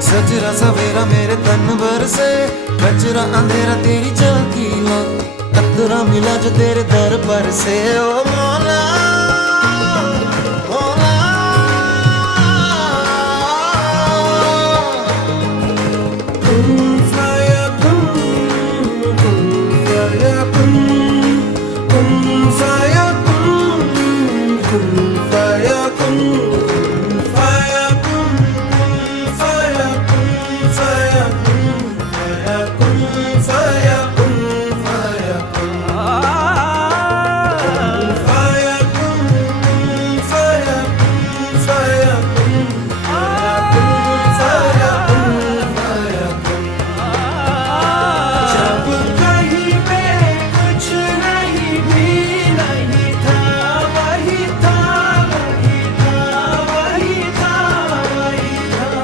सजरा सवेरा मेरे तन भर से, कचरा अंधेरा तेरी झांकी ला, कतरा मिला जो तेरे दर पर से। ओ मौला